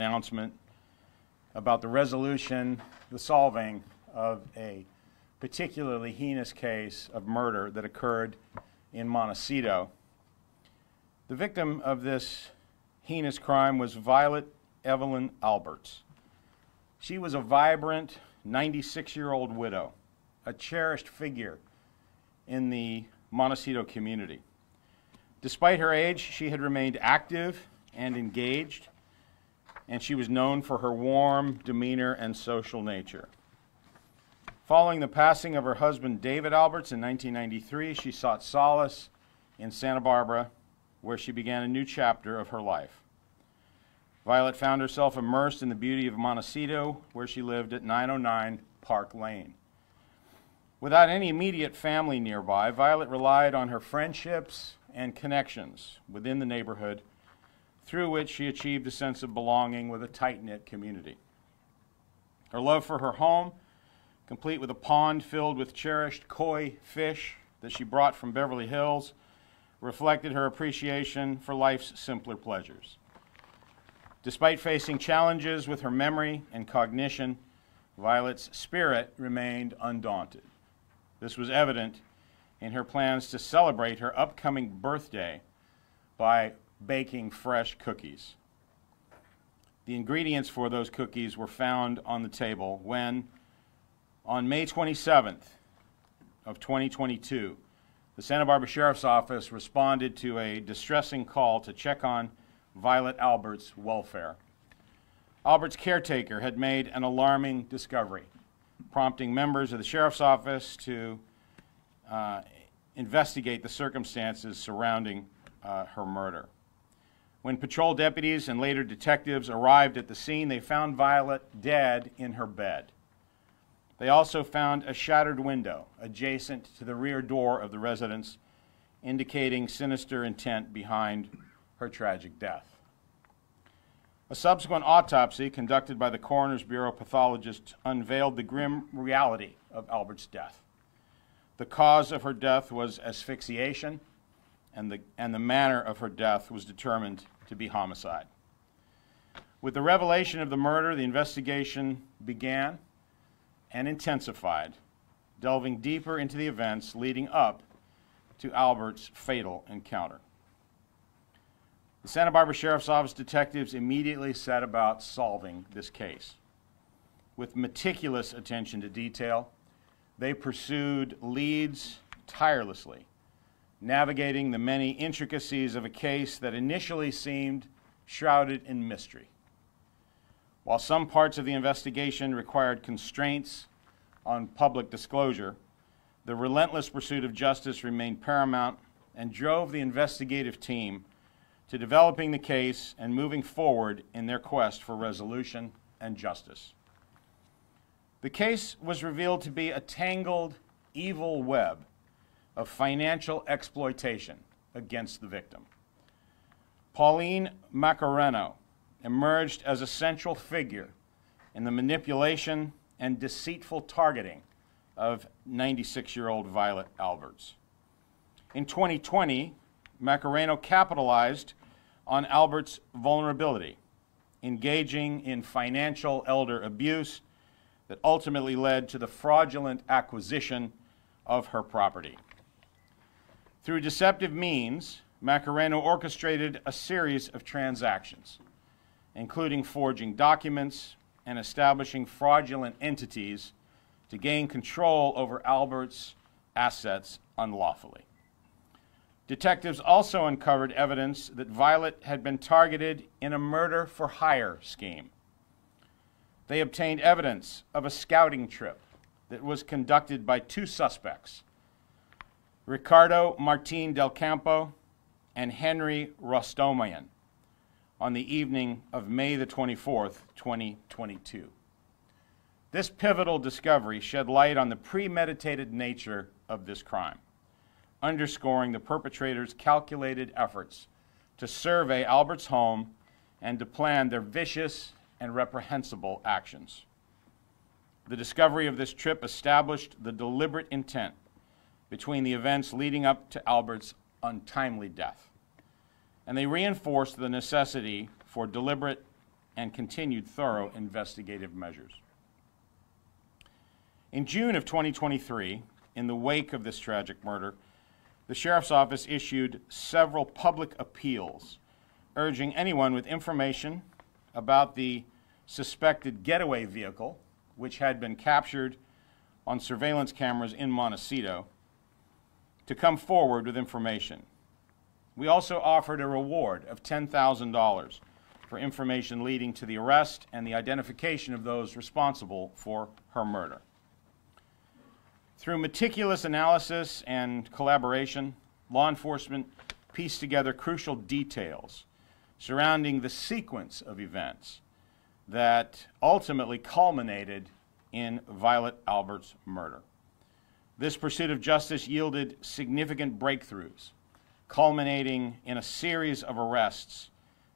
announcement about the resolution, the solving of a particularly heinous case of murder that occurred in Montecito. The victim of this heinous crime was Violet Evelyn Alberts. She was a vibrant 96-year-old widow, a cherished figure in the Montecito community. Despite her age, she had remained active and engaged, and she was known for her warm demeanor and social nature. Following the passing of her husband, David Alberts, in 1993, she sought solace in Santa Barbara, where she began a new chapter of her life. Violet found herself immersed in the beauty of Montecito, where she lived at 909 Park Lane. Without any immediate family nearby, Violet relied on her friendships and connections within the neighborhood, through which she achieved a sense of belonging with a tight-knit community. Her love for her home, complete with a pond filled with cherished koi fish that she brought from Beverly Hills, reflected her appreciation for life's simpler pleasures. Despite facing challenges with her memory and cognition, Violet's spirit remained undaunted. This was evident in her plans to celebrate her upcoming birthday by baking fresh cookies. The ingredients for those cookies were found on the table when, on May 27th of 2022, the Santa Barbara Sheriff's Office responded to a distressing call to check on Violet Alberts' welfare. Alberts' caretaker had made an alarming discovery, prompting members of the Sheriff's Office to investigate the circumstances surrounding her murder. When patrol deputies and later detectives arrived at the scene, they found Violet dead in her bed. They also found a shattered window adjacent to the rear door of the residence, indicating sinister intent behind her tragic death. A subsequent autopsy conducted by the Coroner's Bureau pathologist unveiled the grim reality of Albert's death. The cause of her death was asphyxiation, and the manner of her death was determined to be homicide. With the revelation of the murder, the investigation began and intensified, delving deeper into the events leading up to Albert's fatal encounter. The Santa Barbara Sheriff's Office detectives immediately set about solving this case. With meticulous attention to detail, they pursued leads tirelessly, navigating the many intricacies of a case that initially seemed shrouded in mystery. While some parts of the investigation required constraints on public disclosure, the relentless pursuit of justice remained paramount and drove the investigative team to developing the case and moving forward in their quest for resolution and justice. The case was revealed to be a tangled, evil web of financial exploitation against the victim. Pauline Macareno emerged as a central figure in the manipulation and deceitful targeting of 96-year-old Violet Alberts. In 2020, Macareno capitalized on Alberts' vulnerability, engaging in financial elder abuse that ultimately led to the fraudulent acquisition of her property. Through deceptive means, Macareno orchestrated a series of transactions, including forging documents and establishing fraudulent entities to gain control over Alberts' assets unlawfully. Detectives also uncovered evidence that Violet had been targeted in a murder-for-hire scheme. They obtained evidence of a scouting trip that was conducted by two suspects, Ricardo Martin Del Campo and Henry Rostomian, on the evening of May the 24th, 2022. This pivotal discovery shed light on the premeditated nature of this crime, underscoring the perpetrator's calculated efforts to survey Albert's home and to plan their vicious and reprehensible actions. The discovery of this trip established the deliberate intent between the events leading up to Albert's untimely death, and they reinforced the necessity for deliberate and continued thorough investigative measures. In June of 2023, in the wake of this tragic murder, the Sheriff's Office issued several public appeals urging anyone with information about the suspected getaway vehicle, which had been captured on surveillance cameras in Montecito, to come forward with information. We also offered a reward of $10,000 for information leading to the arrest and the identification of those responsible for her murder. Through meticulous analysis and collaboration, law enforcement pieced together crucial details surrounding the sequence of events that ultimately culminated in Violet Alberts' murder. This pursuit of justice yielded significant breakthroughs, culminating in a series of arrests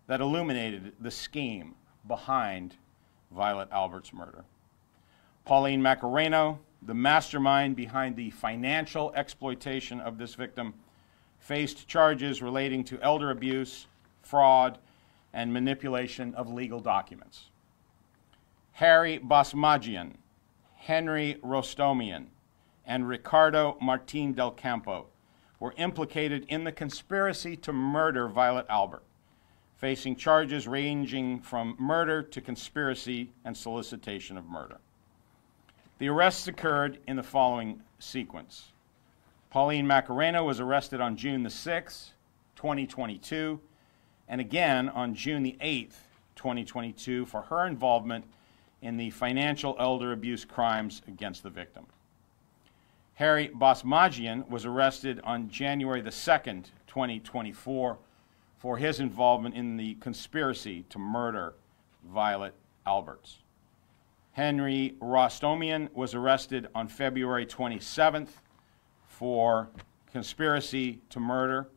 that illuminated the scheme behind Violet Alberts' murder. Pauline Macareno, the mastermind behind the financial exploitation of this victim, faced charges relating to elder abuse, fraud, and manipulation of legal documents. Harry Basmagian, Henry Rostomian, and Ricardo Martin del Campo were implicated in the conspiracy to murder Violet Albert, facing charges ranging from murder to conspiracy and solicitation of murder. The arrests occurred in the following sequence. Pauline Macareno was arrested on June the 6th, 2022, and again on June the 8th, 2022, for her involvement in the financial elder abuse crimes against the victim. Harry Basmagian was arrested on January the 2nd, 2024, for his involvement in the conspiracy to murder Violet Alberts. Henry Rostomian was arrested on February 27th for conspiracy to murder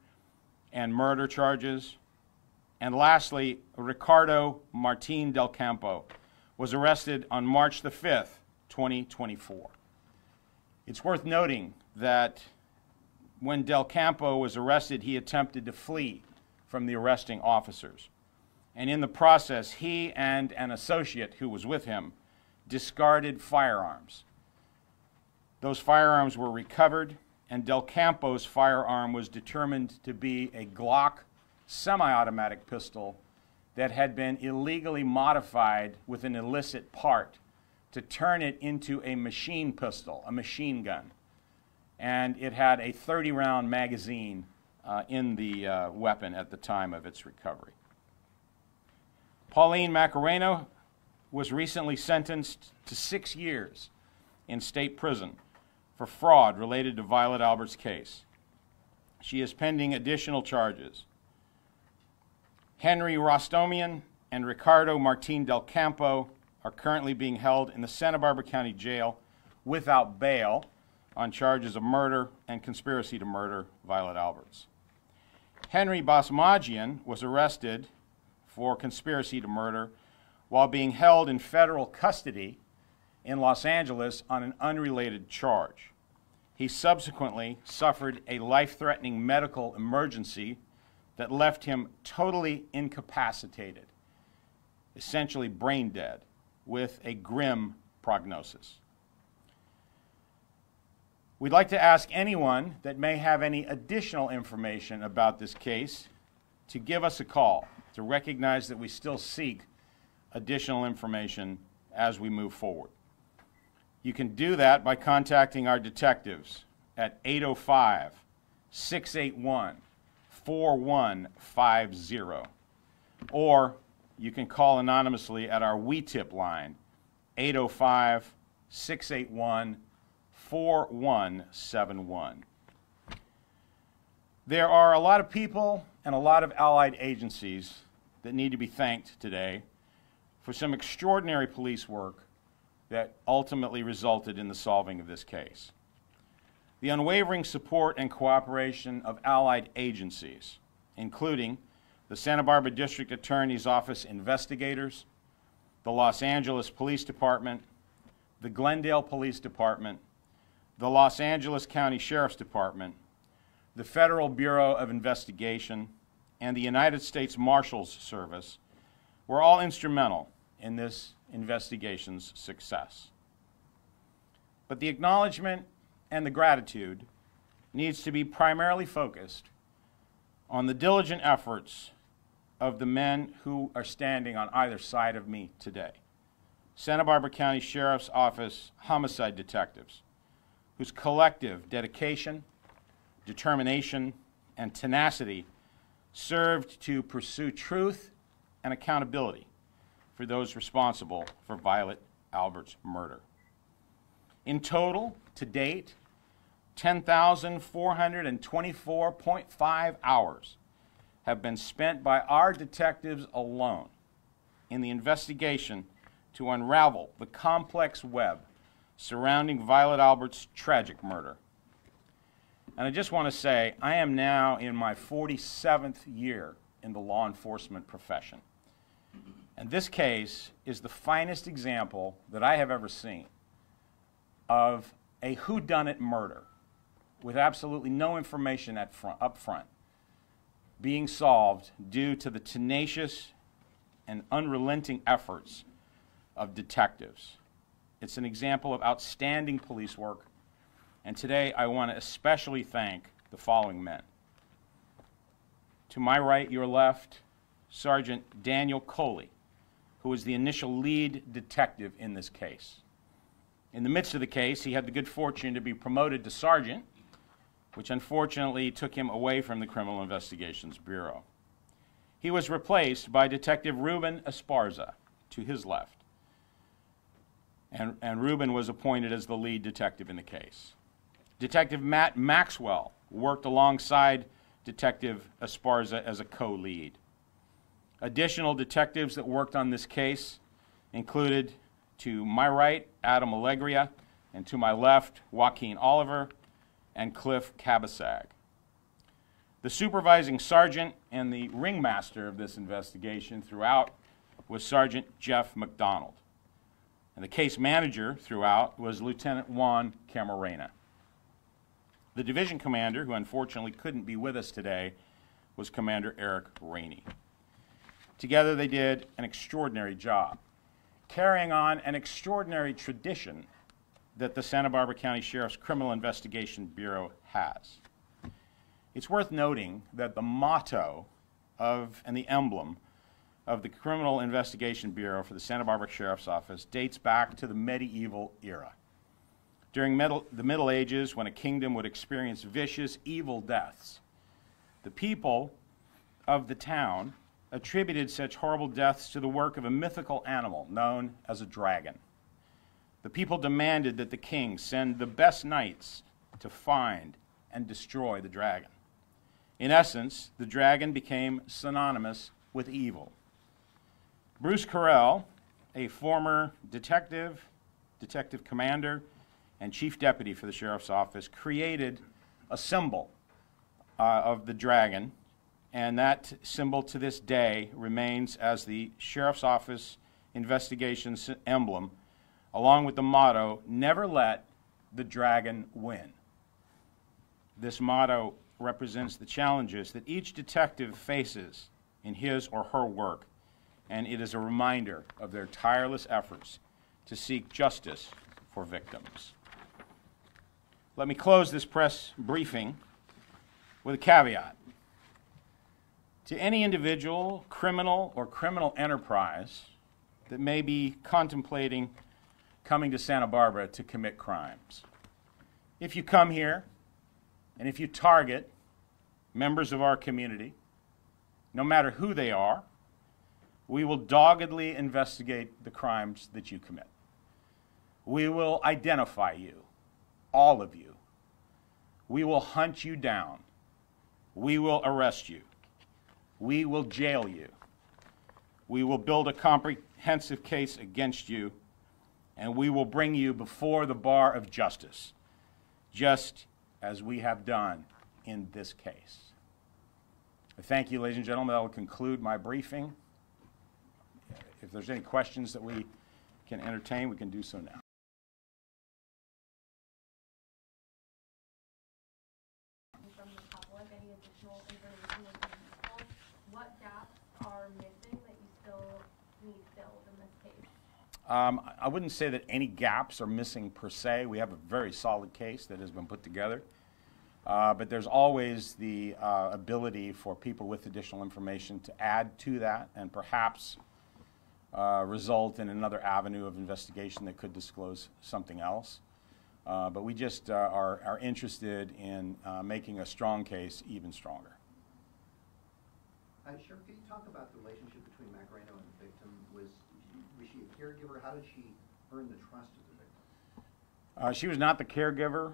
and murder charges. And lastly, Ricardo Martin del Campo was arrested on March the 5th, 2024. It's worth noting that when Del Campo was arrested, he attempted to flee from the arresting officers. And in the process, he and an associate who was with him discarded firearms. Those firearms were recovered, and Del Campo's firearm was determined to be a Glock semi-automatic pistol that had been illegally modified with an illicit part to turn it into a machine pistol, a machine gun. And it had a 30-round magazine in the weapon at the time of its recovery. Pauline Macareno was recently sentenced to 6 years in state prison for fraud related to Violet Alberts' case. She is pending additional charges. Henry Rostomian and Ricardo Martin del Campo are currently being held in the Santa Barbara County Jail without bail on charges of murder and conspiracy to murder Violet Alberts. Henry Basmagian was arrested for conspiracy to murder while being held in federal custody in Los Angeles on an unrelated charge. He subsequently suffered a life-threatening medical emergency that left him totally incapacitated, essentially brain dead, with a grim prognosis. We'd like to ask anyone that may have any additional information about this case to give us a call, to recognize that we still seek additional information as we move forward. You can do that by contacting our detectives at 805-681-4150, or you can call anonymously at our WeTip line, 805-681-4171. There are a lot of people and a lot of allied agencies that need to be thanked today for some extraordinary police work that ultimately resulted in the solving of this case. The unwavering support and cooperation of allied agencies, including the Santa Barbara District Attorney's Office investigators, the Los Angeles Police Department, the Glendale Police Department, the Los Angeles County Sheriff's Department, the Federal Bureau of Investigation, and the United States Marshals Service, were all instrumental in this investigation's success. But the acknowledgement and the gratitude needs to be primarily focused on the diligent efforts of the men who are standing on either side of me today. Santa Barbara County Sheriff's Office homicide detectives, whose collective dedication, determination, and tenacity served to pursue truth and accountability for those responsible for Violet Alberts' murder. In total, to date, 10,424.5 hours have been spent by our detectives alone in the investigation to unravel the complex web surrounding Violet Alberts' tragic murder. And I just want to say, I am now in my 47th year in the law enforcement profession. And this case is the finest example that I have ever seen of a whodunit murder with absolutely no information up front being solved due to the tenacious and unrelenting efforts of detectives. It's an example of outstanding police work, and today I want to especially thank the following men. To my right, your left, Sergeant Daniel Coley, who was the initial lead detective in this case. In the midst of the case, he had the good fortune to be promoted to sergeant, which unfortunately took him away from the Criminal Investigations Bureau. He was replaced by Detective Ruben Esparza, to his left. And Ruben was appointed as the lead detective in the case. Detective Matt Maxwell worked alongside Detective Esparza as a co-lead. Additional detectives that worked on this case included, to my right, Adam Allegria, and to my left, Joaquin Oliver and Cliff Cabasag. The supervising sergeant and the ringmaster of this investigation throughout was Sergeant Jeff McDonald. And the case manager throughout was Lieutenant Juan Camarena. The division commander, who unfortunately couldn't be with us today, was Commander Eric Rainey. Together they did an extraordinary job, carrying on an extraordinary tradition that the Santa Barbara County Sheriff's Criminal Investigation Bureau has. It's worth noting that the motto and the emblem of the Criminal Investigation Bureau for the Santa Barbara Sheriff's Office dates back to the medieval era. During the Middle Ages, when a kingdom would experience vicious, evil deaths, the people of the town attributed such horrible deaths to the work of a mythical animal known as a dragon. The people demanded that the king send the best knights to find and destroy the dragon. In essence, the dragon became synonymous with evil. Bruce Carell, a former detective commander, and chief deputy for the sheriff's office, created a symbol of the dragon, and that symbol to this day remains as the sheriff's office investigation emblem, along with the motto, "Never let the dragon win." This motto represents the challenges that each detective faces in his or her work, and it is a reminder of their tireless efforts to seek justice for victims. Let me close this press briefing with a caveat. To any individual, criminal, or criminal enterprise that may be contemplating coming to Santa Barbara to commit crimes, if you come here and if you target members of our community, no matter who they are, we will doggedly investigate the crimes that you commit. We will identify you, all of you. We will hunt you down. We will arrest you. We will jail you. We will build a comprehensive case against you, and we will bring you before the bar of justice, just as we have done in this case. I thank you, ladies and gentlemen. That will conclude my briefing. If there's any questions that we can entertain, we can do so now. From the public, any additional information would be useful. What gaps are missing that you still I wouldn't say that any gaps are missing per se. We have a very solid case that has been put together. But there's always the ability for people with additional information to add to that and perhaps result in another avenue of investigation that could disclose something else. But we just are interested in making a strong case even stronger. Sheriff, can you talk about the relationship between Macareno and the victim? Was she a caregiver? How did she earn the trust of the victim? She was not the caregiver.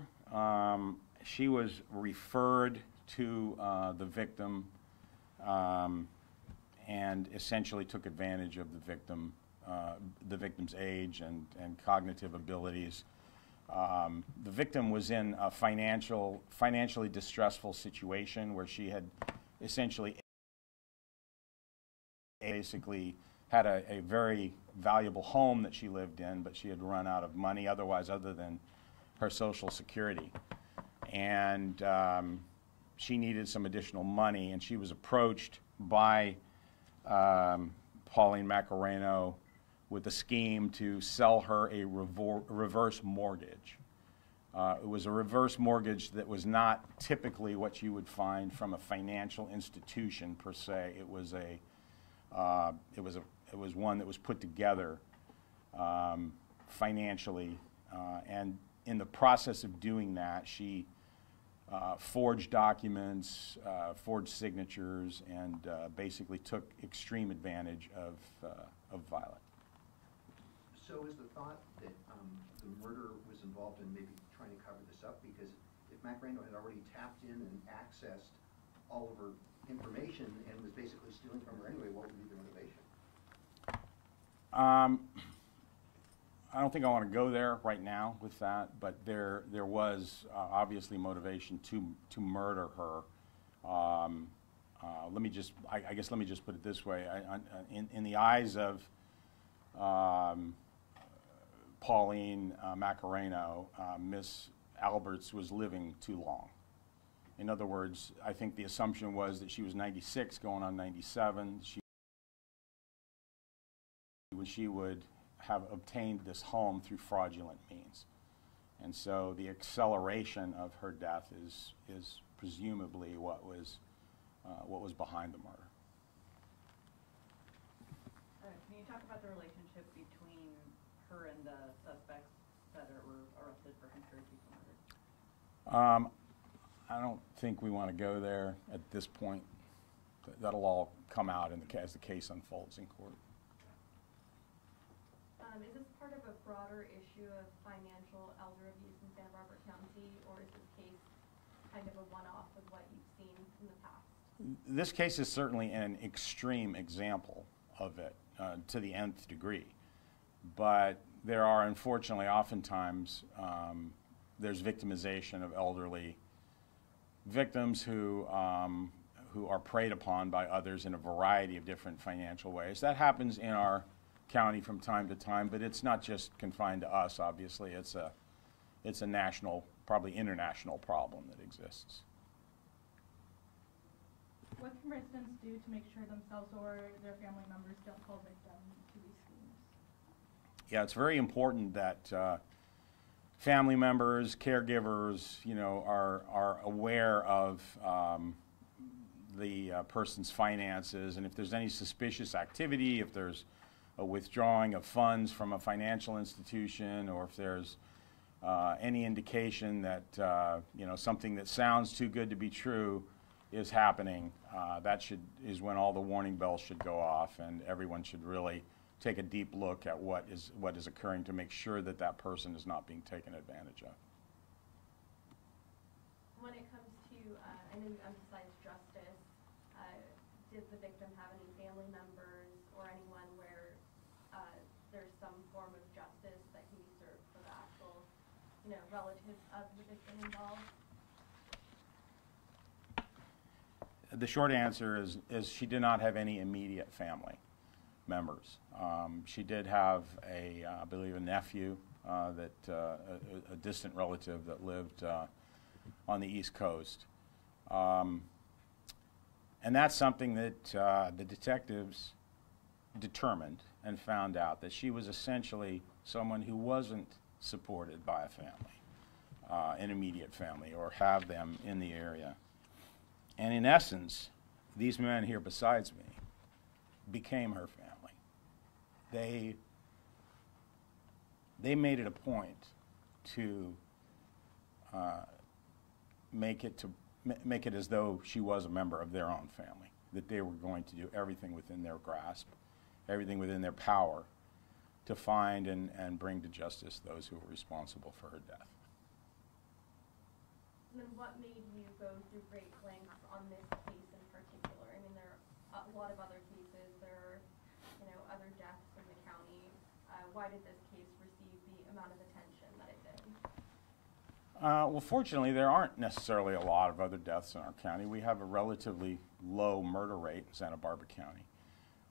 She was referred to the victim and essentially took advantage of the victim's age and cognitive abilities. The victim was in a financially distressful situation where she had essentially basically had a very valuable home that she lived in, but she had run out of money otherwise other than her Social Security. And she needed some additional money, and she was approached by Pauline Macareno with a scheme to sell her a reverse mortgage. It was a reverse mortgage that was not typically what you would find from a financial institution per se. It was one that was put together financially, and in the process of doing that, she forged documents, forged signatures, and basically took extreme advantage of Violet. So is the thought that the murder was involved in maybe trying to cover this up? Because if Macareno had already tapped in and accessed all of her information and was basically stealing from her anyway, what would be the motivation? I don't think I want to go there right now with that, but there was obviously motivation to murder her. I guess let me just put it this way: in the eyes of Pauline Macareno, Miss Alberts was living too long. In other words, I think the assumption was that she was 96, going on 97. She would have obtained this home through fraudulent means. And so the acceleration of her death is presumably what was behind the murder. Can you talk about the relationship between her and the suspects that were arrested for conspiracy to murder? I don't think we want to go there at this point. That'll all come out as the case unfolds in court. Is this part of a broader issue of financial elder abuse in Santa Barbara County, or is this case kind of a one-off of what you've seen in the past? This case is certainly an extreme example of it to the nth degree. But there are, unfortunately, oftentimes there's victimization of elderly victims who are preyed upon by others in a variety of different financial ways. That happens in our county from time to time, but it's not just confined to us, obviously. It's a national, probably international problem that exists. What can residents do to make sure themselves or their family members don't fall victim to these schemes? Yeah, it's very important that family members, caregivers, are aware of the person's finances, and if there's any suspicious activity, if there's a withdrawing of funds from a financial institution, or if there's any indication that something that sounds too good to be true is happening, that is when all the warning bells should go off, and everyone should really take a deep look at what is occurring to make sure that that person is not being taken advantage of. When it comes to, I know you emphasize justice, did the victim have any family members or anyone where there's some form of justice that can be served for the actual, relatives of the victim involved? The short answer is she did not have any immediate family members. She did have I believe, a nephew, a distant relative that lived on the East Coast. And that's something that the detectives determined and found out that she was essentially someone who wasn't supported by a family, an immediate family, or have them in the area. And in essence, these men here besides me became her family. They made it a point to make it as though she was a member of their own family, that they were going to do everything within their grasp, everything within their power to find and bring to justice those who were responsible for her death. And then what made you go through great lengths on this case in particular? I mean, there are a lot of other cases. There are, other deaths in the county. Why did this case receive the amount of attention that it did? Well, fortunately, there aren't necessarily a lot of other deaths in our county. We have a relatively low murder rate in Santa Barbara County.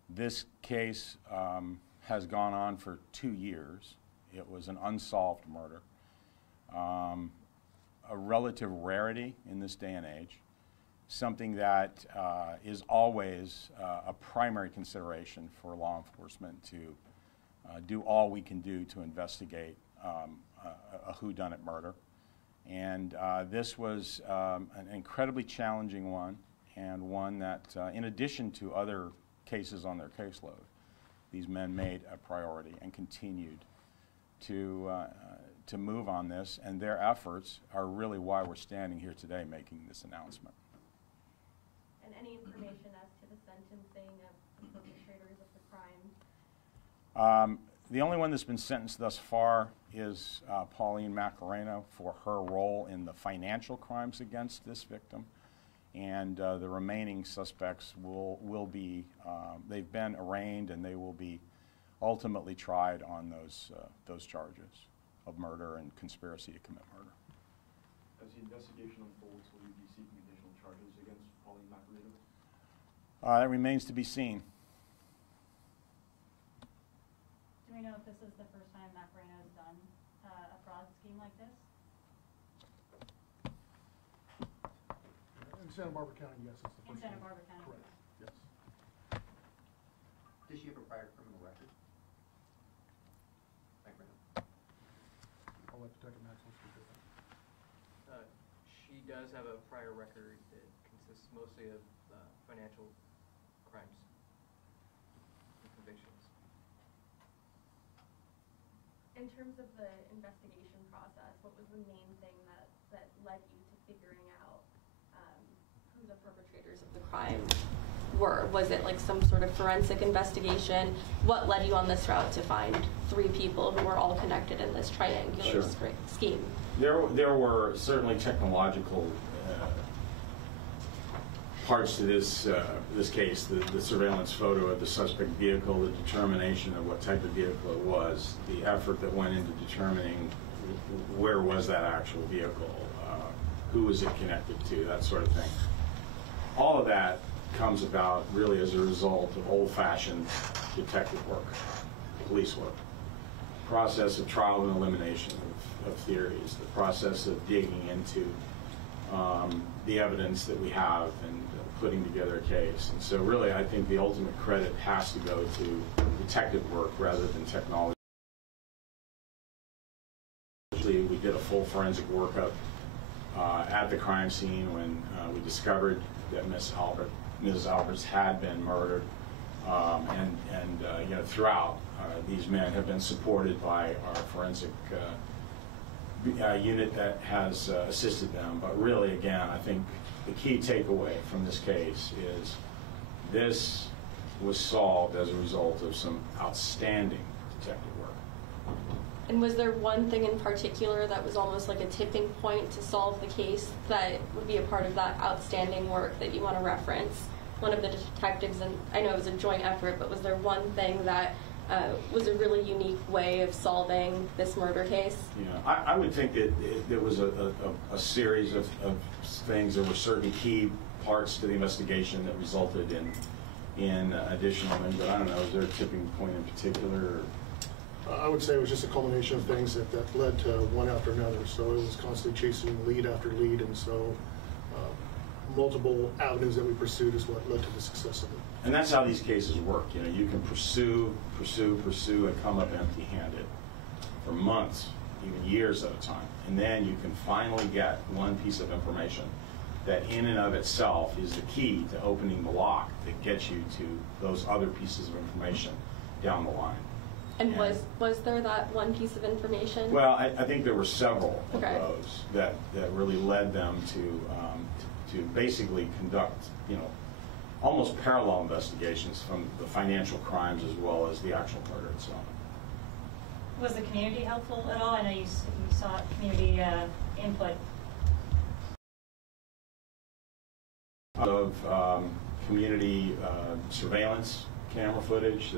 This case has gone on for 2 years. It was an unsolved murder, a relative rarity in this day and age, something that is always a primary consideration for law enforcement to do all we can do to investigate a whodunit murder. And this was an incredibly challenging one, and one that, in addition to other cases on their caseload, these men made a priority and continued to move on this, and their efforts are really why we're standing here today making this announcement. And any information as to the sentencing of the perpetrators of the crime? The only one that's been sentenced thus far is Pauline Macareno for her role in the financial crimes against this victim. And the remaining suspects will be, they've been arraigned, and they will be ultimately tried on those charges of murder and conspiracy to commit murder. As the investigation unfolds, will you be seeking additional charges against Pauline Macareno? That remains to be seen. Do we know if this is the first time Macarena has done a fraud scheme like this? In Santa Barbara County, yes, it's the first In Santa one. Barbara County? Correct, yes. Does she have a prior criminal record? I'll let Detective Maxwell speak to that. She does have a prior record that consists mostly of financial crimes and convictions. In terms of the investigation process, what was the main thing that led you to figuring out who the perpetrators of the crime were? Was it like some sort of forensic investigation? What led you on this route to find 3 people who were all connected in this triangular scheme? There were certainly technological parts to this case, the surveillance photo of the suspect vehicle, the determination of what type of vehicle it was, the effort that went into determining where was that actual vehicle, who was it connected to, that sort of thing. All of that comes about really as a result of old-fashioned detective work, police work, process of trial and elimination of theories, the process of digging into the evidence that we have and putting together a case. And so really I think the ultimate credit has to go to detective work rather than technology. We did a full forensic workup at the crime scene when we discovered that Mrs. Alberts had been murdered, and throughout these men have been supported by our forensic unit that has assisted them. But really, again, I think the key takeaway from this case is this was solved as a result of some outstanding detective work. And was there one thing in particular that was almost like a tipping point to solve the case that would be a part of that outstanding work that you want to reference? One of the detectives, and I know it was a joint effort, but was there one thing that was a really unique way of solving this murder case? Yeah, I would think that there was a series of things. There were certain key parts to the investigation that resulted in additional things, but I don't know, is there a tipping point in particular? I would say it was just a culmination of things that led to one after another. So it was constantly chasing lead after lead, and so multiple avenues that we pursued is what led to the success of it. And that's how these cases work. You know, you can pursue, and come up empty-handed for months, even years at a time. And then you can finally get one piece of information that in and of itself is the key to opening the lock that gets you to those other pieces of information down the line. And was there that one piece of information? Well, I think there were several of Okay. those that really led them to basically conduct, you know, almost parallel investigations from the financial crimes as well as the actual murder itself. Was the community helpful at all? I know you sought community input. Of community surveillance camera footage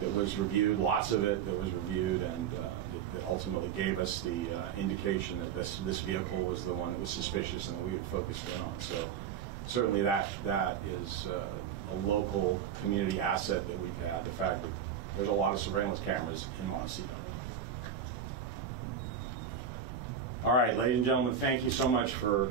that was reviewed, lots of it that was reviewed, and that ultimately gave us the indication that this vehicle was the one that was suspicious and that we had focused in on. So certainly that is a local community asset that we've had, the fact that there's a lot of surveillance cameras in Montecito. All right, ladies and gentlemen, thank you so much for